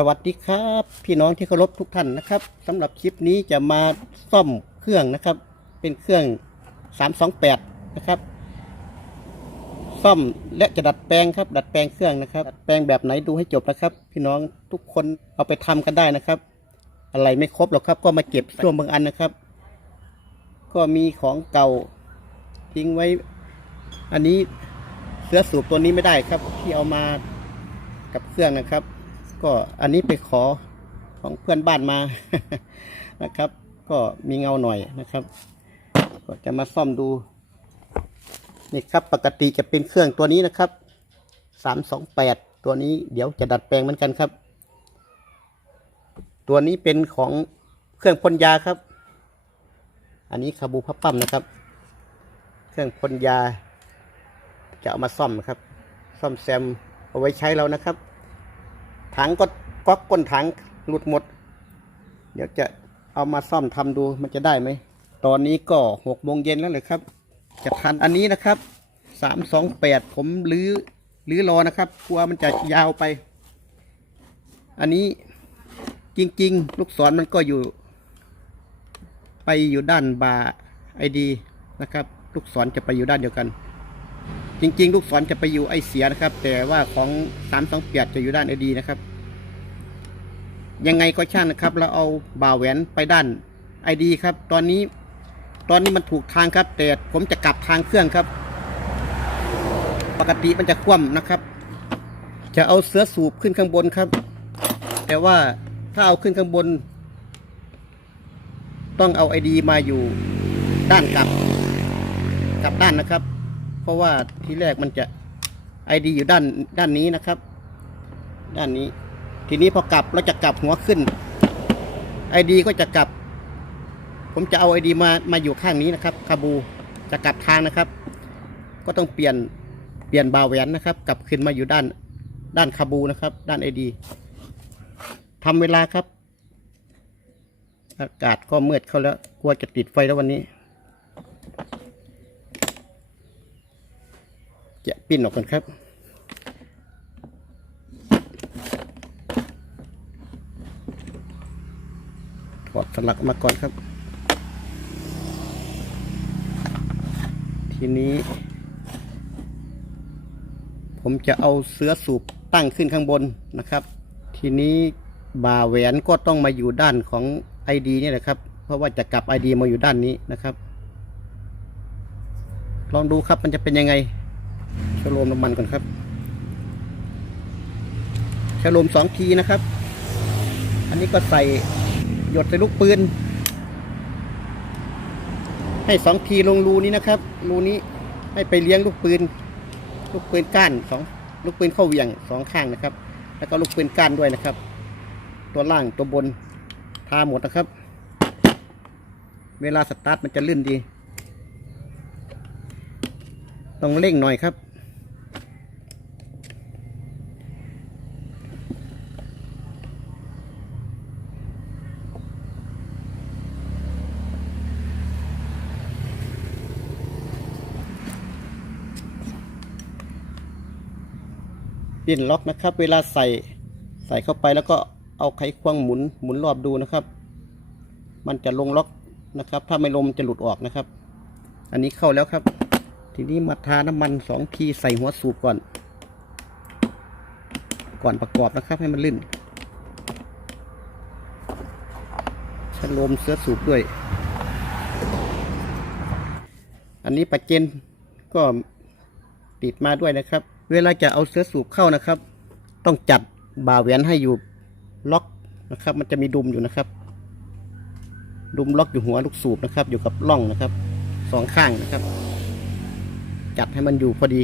สวัสดีครับ พี่น้องที่เคารพทุกท่านนะครับสำหรับคลิปนี้จะมาซ่อมเครื่องนะครับ เป็นเครื่อง 328 นะครับ ซ่อมและจะดัดแปลงครับ ดัดแปลงเครื่องนะครับ ดัดแปลงแบบไหนดูให้จบนะครับ พี่น้องทุกคนเอาไปทำกันได้นะครับ อะไรไม่ครบหรอกครับ ก็มาเก็บช่วงบางอันนะครับ ก็มีของเก่าทิ้งไว้ อันนี้เสื้อสูบตัวนี้ไม่ได้ครับ ที่เอามากับเครื่องนะครับ ก็อันนี้ไปขอของเพื่อนบ้านมานะครับ ก็มีเงาหน่อยนะครับ ก็จะมาซ่อมดูนี่ครับปกติจะเป็นเครื่องตัวนี้นะครับสามสองแปดตัวนี้เดี๋ยวจะดัดแปลงเหมือนกันครับ ตัวนี้เป็นของเครื่องพ่นยาครับ อันนี้คาบูพับปั๊มนะครับ เครื่องพ่นยา จะเอามาซ่อมนะครับ ซ่อมแซมเอาไว้ใช้แล้วนะครับ ถังก็ก๊อกก้นถังหลุดหมด เดี๋ยวจะเอามาซ่อมทำดูมันจะได้ไหม ตอนนี้ก็หกโมงเย็นแล้วเลยครับ จะทันอันนี้นะครับสามสองแปดผมลื้อลื้อรอนะครับกลัวมันจะยาวไป อันนี้จริง ๆ ลูกศรมันก็อยู่ ไปอยู่ด้านบาไอดีนะครับ ลูกศรจะไปอยู่ด้านเดียวกัน จริง ๆ ลูกศรจะไปอยู่ไอเสียนะครับ แต่ว่าของสามสองเปียดจะอยู่ด้านไอดีนะครับ ยังไงก็ช่างนะครับ เราเอาบ่าแหวนไปด้านไอดีครับ ตอนนี้ ตอนนี้มันถูกทางครับ แต่ผมจะกลับทางเครื่องครับ ปกติมันจะคว่ำนะครับ จะเอาเสื้อสูบขึ้นข้างบนครับ แต่ว่าถ้าเอาขึ้นข้างบน ต้องเอาไอดีมาอยู่ด้านกลับกลับด้านนะครับ ราะว่าทีแรกมันจะไอดีอยู่ด้านด้านนี้นะครับ ด้านนี้ ทีนี้พอกลับเราจะกลับหัวขึ้นไอดีก็จะกลับ ผมจะเอาไอดีมามาอยู่ข้างนี้นะครับคาบูจะกลับทางนะครับ ก็ต้องเปลี่ยนเปลี่ยนบาแหวนนะครับ กลับขึ้นมาอยู่ด้านด้านคาบูนะครับ ด้านไอดีทำเวลาครับ อากาศก็มืดเข้าแล้วกลัวจะติดไฟแล้ววันนี้ จะ ปิ้นออกกันครับ ถอดสลักมาก่อนครับ ทีนี้ ผมจะเอาเสื้อสูบตั้งขึ้นข้างบนนะครับ ทีนี้บ่าแหวนก็ต้องมาอยู่ด้านของไอดีนี่แหละครับ เพราะว่าจะกลับไอดีมาอยู่ด้านนี้นะครับ ลองดูครับมันจะเป็นยังไง โลมน้ำมันก่อนครับชะโลมสองทีนะครับ อันนี้ก็ใส่หยดใส่ลูกปืน ให้สองทีลงรูนี้นะครับ รูนี้ให้ไปเลี้ยงลูกปืน ลูกปืนก้านสองลูกปืนเข้าเวียงสองข้างนะครับ แล้วก็ลูกปืนก้านด้วยนะครับ ตัวล่างตัวบนทาหมดนะครับ เวลาสตาร์ทมันจะลื่นดี ต้องเร่งหน่อยครับ ปิ้นล็อกนะครับ เวลาใส่ใส่เข้าไปแล้วก็เอาไขควงหมุนหมุนรอบดูนะครับ มันจะลงล็อกนะครับ ถ้าไม่ลงมันจะหลุดออกนะครับ อันนี้เข้าแล้วครับ ทีนี้มาทาน้ำมันสองทีใส่หัวสูบก่อน ก่อนประกอบนะครับให้มันลื่นชะโลมเสื้อสูบด้วย อันนี้ปัจเจนก็ติดมาด้วยนะครับ เวลาจะเอาเสื้อสูบเข้านะครับ ต้องจัดบ่าแหวนให้อยู่ล็อกนะครับ มันจะมีดุมอยู่นะครับ ดุมล็อกอยู่หัวลูกสูบนะครับ อยู่กับร่องนะครับสองข้างนะครับ จัดให้มันอยู่พอดี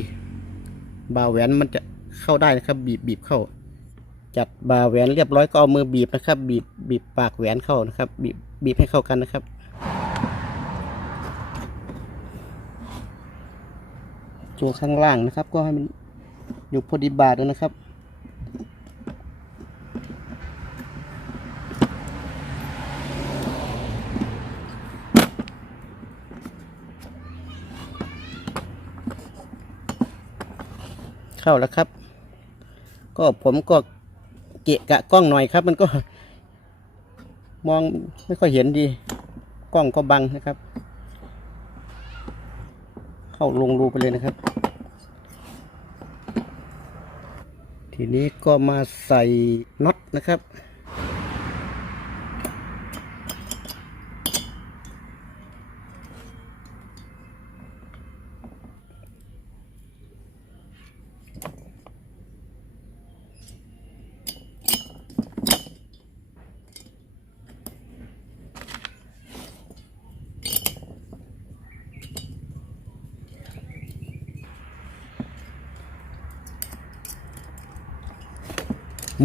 บ่าแหวนมันจะเข้าได้นะครับ บีบบีบเข้า จัดบ่าแหวนเรียบร้อยก็เอามือบีบนะครับ บีบบีบปากแหวนเข้านะครับ บีบบีบให้เข้ากันนะครับตัวข้างล่างนะครับ ก็ให้มัน อยู่พอดีบาทด้วยนะครับ เข้าแล้วครับ ก็ผมก็เกะกะกล้องหน่อยครับ มันก็ มองไม่ค่อยเห็นดี กล้องก็บังนะครับ เข้าลงรูไปเลยนะครับ ทีนี้ก็มาใส่น็อตนะครับ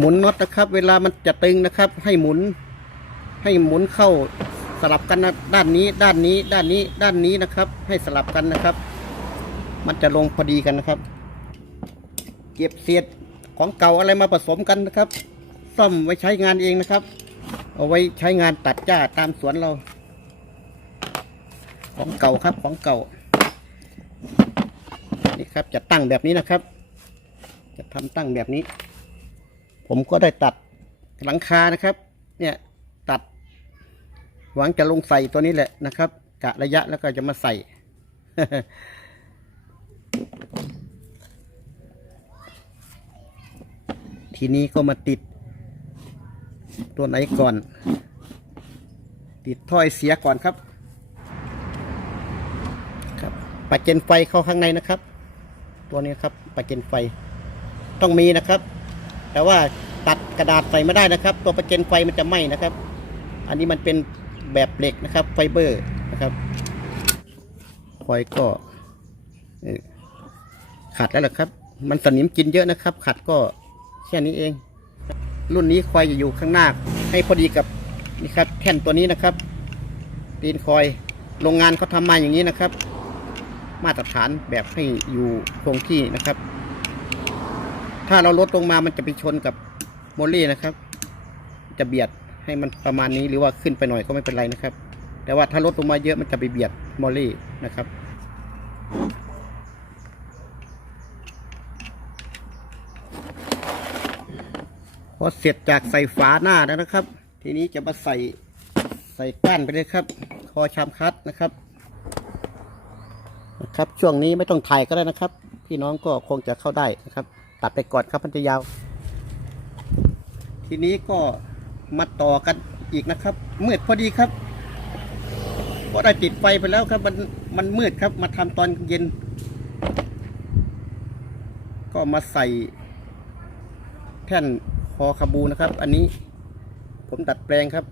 หมุนน็อตนะครับ เวลามันจะตึงนะครับ ให้หมุน ให้หมุนเข้าสลับกันนะด้านนี้ ด้านนี้ ด้านนี้ ด้านนี้นะครับ ให้สลับกันนะครับ มันจะลงพอดีกันนะครับ เก็บเศษของเก่าอะไรมาผสมกันนะครับ ซ่อมไว้ใช้งานเองนะครับ เอาไว้ใช้งานตัดหญ้าตามสวนเรา ของเก่าครับของเก่า นี่ครับจะตั้งแบบนี้นะครับ จะทำตั้งแบบนี้ ผมก็ได้ตัดหลังคานะครับ เนี่ยตัด หวังจะลงใส่ตัวนี้แหละนะครับ กะระยะแล้วก็จะมาใส่ทีนี้ก็มาติด ตัวไหนก่อน ติดถ้อยเสียก่อนครับ ครับปัจเจนไฟเข้าข้างในนะครับ ตัวนี้ครับปัจเจนไฟต้องมีนะครับ แต่ว่าตัดกระดาษใส่ไม่ได้นะครับ ตัวประเจนไฟมันจะไหม้นะครับ อันนี้มันเป็นแบบเหล็กนะครับ ไฟเบอร์นะครับคอยก่อขัดแล้วหละครับ มันสนิมกินเยอะนะครับ ขัดก็แค่นี้เอง รุ่นนี้คอยจะอยู่ข้างหน้า ให้พอดีกับนี่ครับแท่นตัวนี้นะครับตีนคอยโรงงานเขาทำมาอย่างนี้นะครับ มาตรฐานแบบให้อยู่คงที่นะครับ ถ้าเราลดลงมามันจะไปชนกับโมลี่นะครับ จะเบียดให้มันประมาณนี้หรือว่าขึ้นไปหน่อยก็ไม่เป็นไรนะครับ แต่ว่าถ้าลดลงมาเยอะมันจะไปเบียดโมลี่นะครับพอเสร็จจากใส่ฝาหน้าแล้วนะครับ ทีนี้จะมาใส่ใส่ก้านไปเลยครับ คอชามคัดนะครับนะครับ ช่วงนี้ไม่ต้องถ่ายก็ได้นะครับ พี่น้องก็คงจะเข้าได้นะครับ ตัดไปก่อนครับมันจะยาว ทีนี้ก็มาต่อกันอีกนะครับ มืดพอดีครับ ก็ได้ติดไฟไปแล้วครับมันมันมืดครับมาทำตอนเย็น ก็มาใส่แท่นคอคาบูนะครับ อันนี้ผมดัดแปลงครับ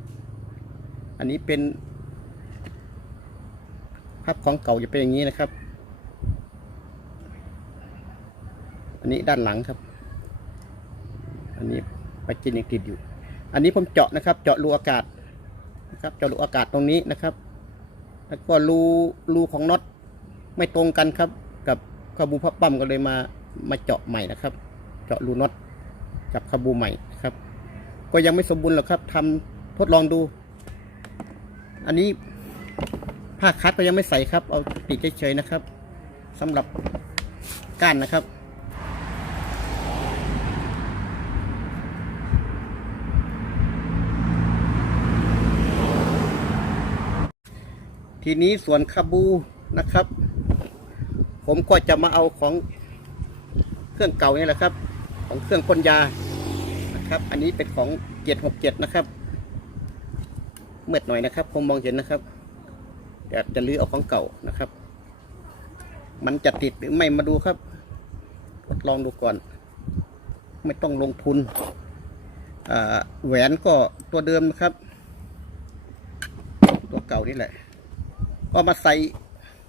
อันนี้เป็นภาพของเก่าจะเป็นอย่างนี้นะครับ อั นนี้ด้านหลังครับ อันนี้ไปกินยังติดอยู่ อันนี้ผมเจาะนะครับ เจาะรูอากาศนะครับ เจาะรูอากาศตรงนี้นะครับ แล้วก็รูรูของน็อตไม่ตรงกันครับ กับคาบูพับปั๊มก็เลยมามาเจาะใหม่นะครับ เจาะรูน็อตกับคาบูใหม่ครับ ก็ยังไม่สมบูรณ์หรอกครับทำทดลองดู อันนี้ผ้าคัดก็ยังไม่ใส่ครับ เอาติดเฉยๆนะครับสำหรับก้านนะครับ ทีนี้ส่วนคาบูนะครับ ผมก็จะมาเอาของเครื่องเก่านี่แหละครับ ของเครื่องพ่นยานะครับ อันนี้เป็นของเจ็ดหกเจ็ดนะครับเมื่อหน่อยนะครับ ผมมองเห็นนะครับเดี๋ยวจะลื้อเอาของเก่านะครับ มันจะติดหรือไม่มาดูครับทดลองดูก่อน ไม่ต้องลงทุนแหวนก็ตัวเดิมนะครับ ตัวเก่านี่แหละ ก็มาใส่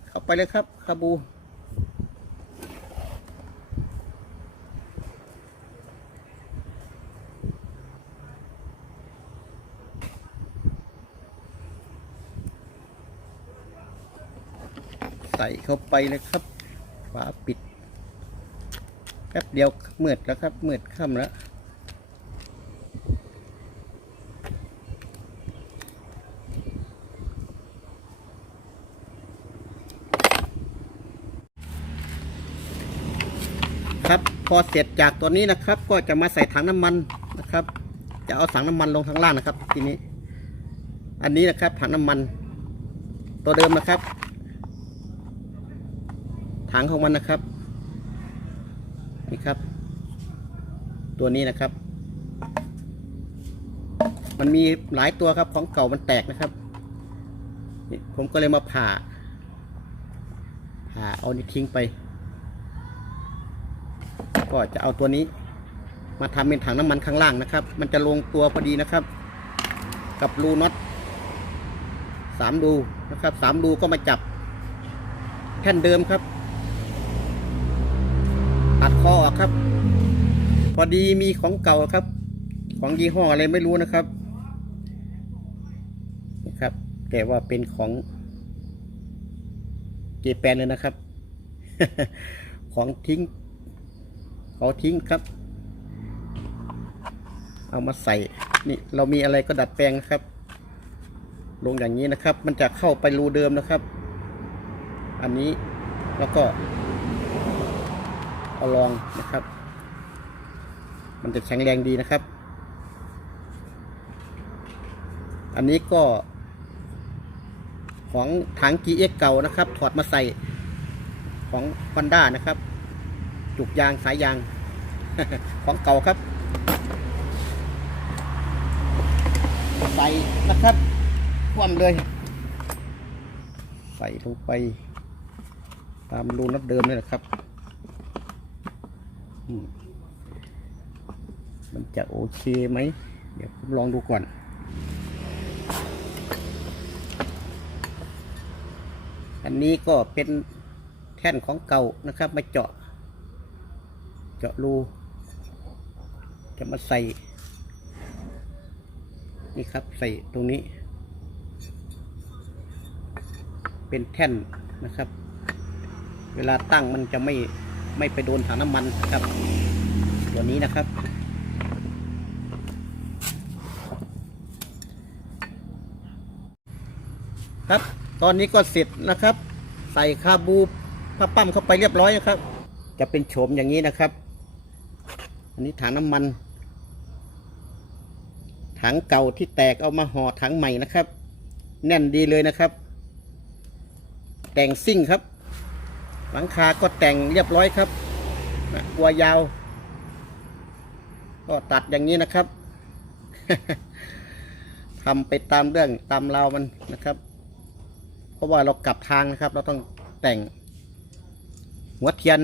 เข้าไปเลยครับคาบู ใส่เข้าไปเลยครับฝาปิด แป๊บเดียวมืดแล้วครับมืดค่ำแล้ว ครับ พอเสร็จจากตัวนี้นะครับ ก็จะมาใส่ถังน้ำมันนะครับ จะเอาถังน้ำมันลงทางล่างนะครับ ทีนี้ อันนี้นะครับถังน้ำมัน ตัวเดิมนะครับ ถังของมันนะครับนี่ครับ ตัวนี้นะครับ มันมีหลายตัวครับของเก่ามันแตกนะครับผมก็เลยมาผ่าผ่าเอานี่ทิ้งไป ก็จะเอาตัวนี้ มาทำเป็นถังน้ำมันข้างล่างนะครับ มันจะลงตัวพอดีนะครับ กับรูน็อตสามรูนะครับสามรูก็มาจับแท่นเดิมครับ ตัดคอออกครับ พอดีมีของเก่าครับ ของยี่ห้ออะไรไม่รู้นะครับนี่ครับ แต่ว่าเป็นของเจแปนเลยนะครับ ของทิ้ง ขาทิ้งครับ เอามาใส่นี่เรามีอะไรก็ดัดแปลงนะครับ ลงอย่างนี้นะครับ มันจะเข้าไปรูเดิมนะครับ อันนี้แล้วก็เอาลองนะครับ มันจะแข็งแรงดีนะครับ อันนี้ก็ ของถัง GX เก่านะครับ ถอดมาใส่ของ Honda นะครับ จุกยางสายยาง ของเก่าครับ ใส่นะครับคว่ำเลย ใส่ลงไป ตามรูนัดเดิมนี่แหละครับ มันจะโอเคไหม เดี๋ยวผมลองดูก่อนอันนี้ก็เป็นแท่นของเก่านะครับ มาเจาะ เจาะรูจะมาใส่ นี่ครับใส่ตรงนี้ เป็นแท่นนะครับ เวลาตั้งมันจะไม่ไม่ไปโดนถังน้ำมันนะครับ ตัวนี้นะครับครับ ตอนนี้ก็เสร็จนะครับ ใส่คาบูผ้าปั้มเข้าไปเรียบร้อยนะครับ จะเป็นโฉมอย่างนี้นะครับ อันนี้ถังน้ำมัน ถังเก่าที่แตกเอามาห่อถังใหม่นะครับ แน่นดีเลยนะครับ แต่งซิ่งครับ หลังคาก็แต่งเรียบร้อยครับนะกัวยาว ก็ตัดอย่างนี้นะครับทำไปตามเรื่องตามราวมันนะครับ เพราะว่าเรากลับทางนะครับ เราต้องแต่งหัวเทียน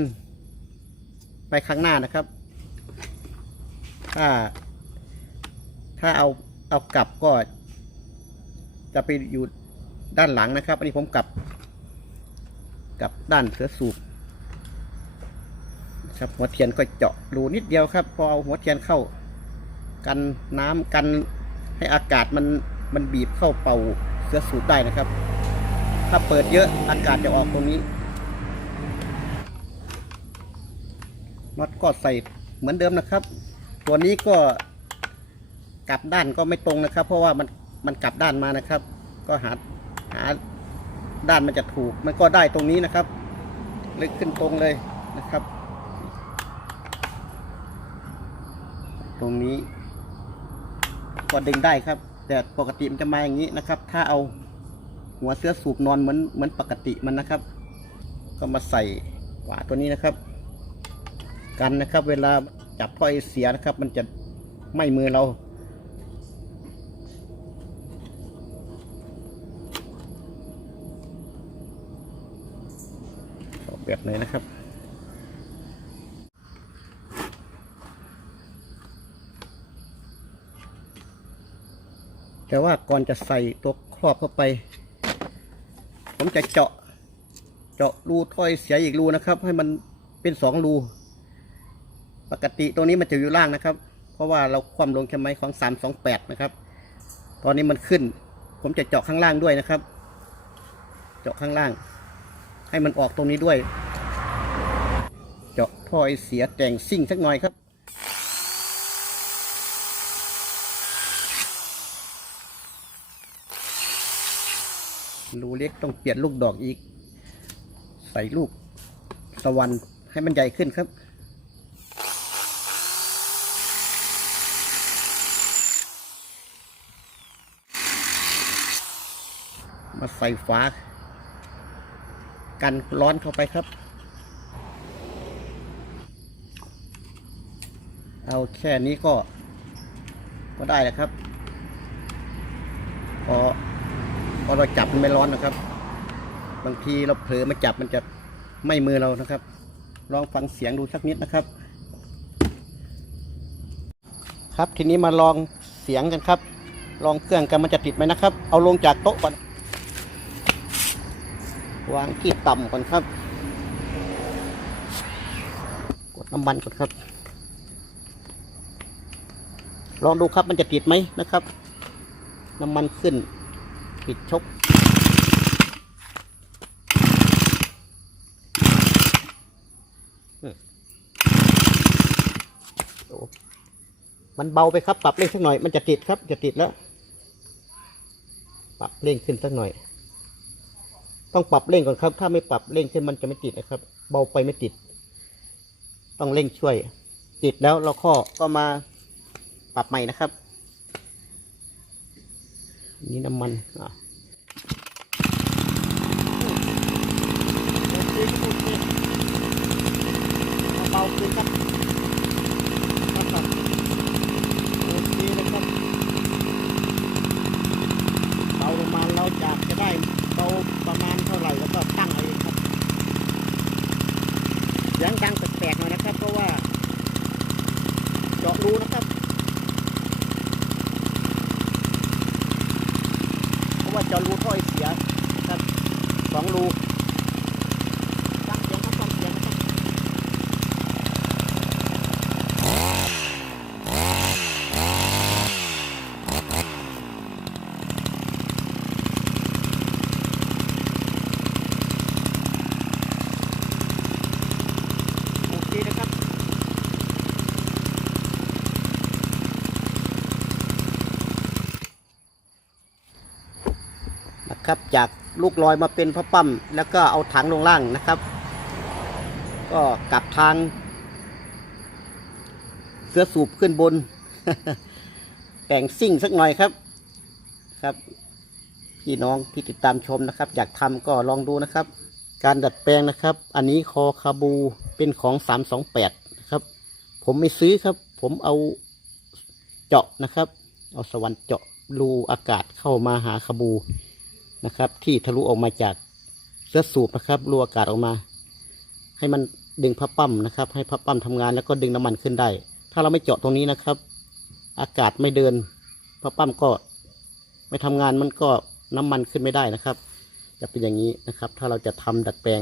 ไปข้างหน้านะครับ ถ้า ถ้าเอาเอากลับก็ จะไปอยู่ด้านหลังนะครับ อันนี้ผมกลับกับด้านเสือสูบครับหัวเทียนก็เจาะรูนิดเดียวครับ พอเอาหัวเทียนเข้า กันน้ำกันให้อากาศมันมันบีบเข้าเป่าเสือสูบได้นะครับ ถ้าเปิดเยอะอากาศจะออกตรงนี้น็อตก็ใส่เหมือนเดิมนะครับ ตัวนี้ก็กลับด้านก็ไม่ตรงนะครับ เพราะว่ามันมันกลับด้านมานะครับ ก็หาหาด้านมันจะถูก มันก็ได้ตรงนี้นะครับเลึกขึ้นตรงเลยนะครับ ตรงนี้ ก็ดึงได้ครับ แต่ปกติมันจะมาอย่างนี้นะครับ ถ้าเอาหัวเสื้อสูบนอนเหมือนเหมือนปกติมันนะครับ ก็มาใส่ฝาตัวนี้นะครับ กันนะครับ เวลา จับถ้อยเสียนะครับ มันจะไม้มือเราออกแบบไหนนะครับแต่ว่าก่อนจะใส่ตัวครอบเข้าไป ผมจะเจาะ เจาะรูถ้อยเสียอีกรูนะครับ ให้มันเป็นสองรู ปกติตรงนี้มันจะอยู่ล่างนะครับ เพราะว่าเราคว่ำลงแค่ไม้ของสามสองแปดนะครับ ตอนนี้มันขึ้น ผมจะเจาะข้างล่างด้วยนะครับ เจาะข้างล่าง ให้มันออกตรงนี้ด้วย เจาะท่อไอเสียแต่งซิ่งสักหน่อยครับรูเล็กต้องเปลี่ยนลูกดอกอีก ใส่ลูกตะวันให้มันใหญ่ขึ้นครับ มาใส่ฝา กันร้อนเข้าไปครับ เอาแค่นี้ก็ ก็ได้แล้วครับ พอพอเราจับมันไม่ร้อนนะครับ บางทีเราเผลอมาจับมันจะไม่มือเรานะครับ ลองฟังเสียงดูสักนิดนะครับ ครับทีนี้มาลองเสียงกันครับ ลองเครื่องกันมันจะติดไหมนะครับ เอาลงจากโต๊ะก่อน วางที่ต่ำก่อนครับ กดน้ำมันก่อนครับ ลองดูครับมันจะติดไหมนะครับ น้ำมันขึ้น ปิดชกมันเบาไปครับ ปรับเร่งสักหน่อย มันจะติดครับ จะติดแล้ว ปรับเร่งขึ้นสักหน่อย ต้องปรับเร่งก่อนครับ ถ้าไม่ปรับเร่งขึ้นมันจะไม่ติดนะครับ เบาไปไม่ติด ต้องเร่งช่วย ติดแล้วเราข้อก็มาปรับใหม่นะครับ นี่น้ำมันอะเบาขึ้นครับโอเคนะครับเบาลงมาเราจากจะได้เบาประมาณเท่าไหร่แล้วก็ตั้งเอาเองครับเสียงดังแปลกๆหน่อยนะครับ เพราะว่าเจาะรูนะครับ เพราะว่าเจาะรูท่อไอเสียครับสองรูฟังเสียงครับฟังเสียงครับโอเคนะครับ นะ ครับ จากลูกลอยมาเป็นพระปั้มแล้วก็เอาถังลงล่างนะครับ ก็กลับทางเสือสูบขึ้นบน แต่งซิ่งสักหน่อยครับครับพี่น้องที่ติดตามชมนะครับ อยากทำก็ลองดูนะครับ การดัดแปลงนะครับ อันนี้คอคาบูเป็นของ328นะครับ ผมไม่ซื้อครับ ผมเอาเจาะนะครับ เอาสวรรค์เจาะรูอากาศเข้ามาหาคาบู นะครับ ที่ทะลุออกมาจากเสื้อสูบนะครับรูอากาศออกมา ให้มันดึงพับปั้มนะครับ ให้พับปั้มทำงานแล้วก็ดึงน้ำมันขึ้นได้ ถ้าเราไม่เจาะตรงนี้นะครับ อากาศไม่เดินพับปั้มก็ไม่ทำงานมันก็น้ำมันขึ้นไม่ได้นะครับ จะเป็นอย่างนี้นะครับ ถ้าเราจะทำดัดแปลง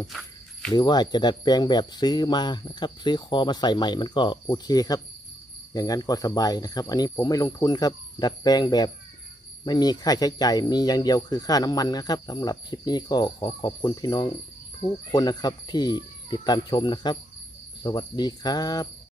หรือว่าจะดัดแปลงแบบซื้อมานะครับ ซื้อคอมาใส่ใหม่มันก็โอเคครับ อย่างนั้นก็สบายนะครับ อันนี้ผมไม่ลงทุนครับ ดัดแปลงแบบ ไม่มีค่าใช้จ่ายมีอย่างเดียวคือค่าน้ำมันนะครับสำหรับคลิปนี้ก็ขอขอบคุณพี่น้องทุกคนนะครับที่ติดตามชมนะครับ สวัสดีครับ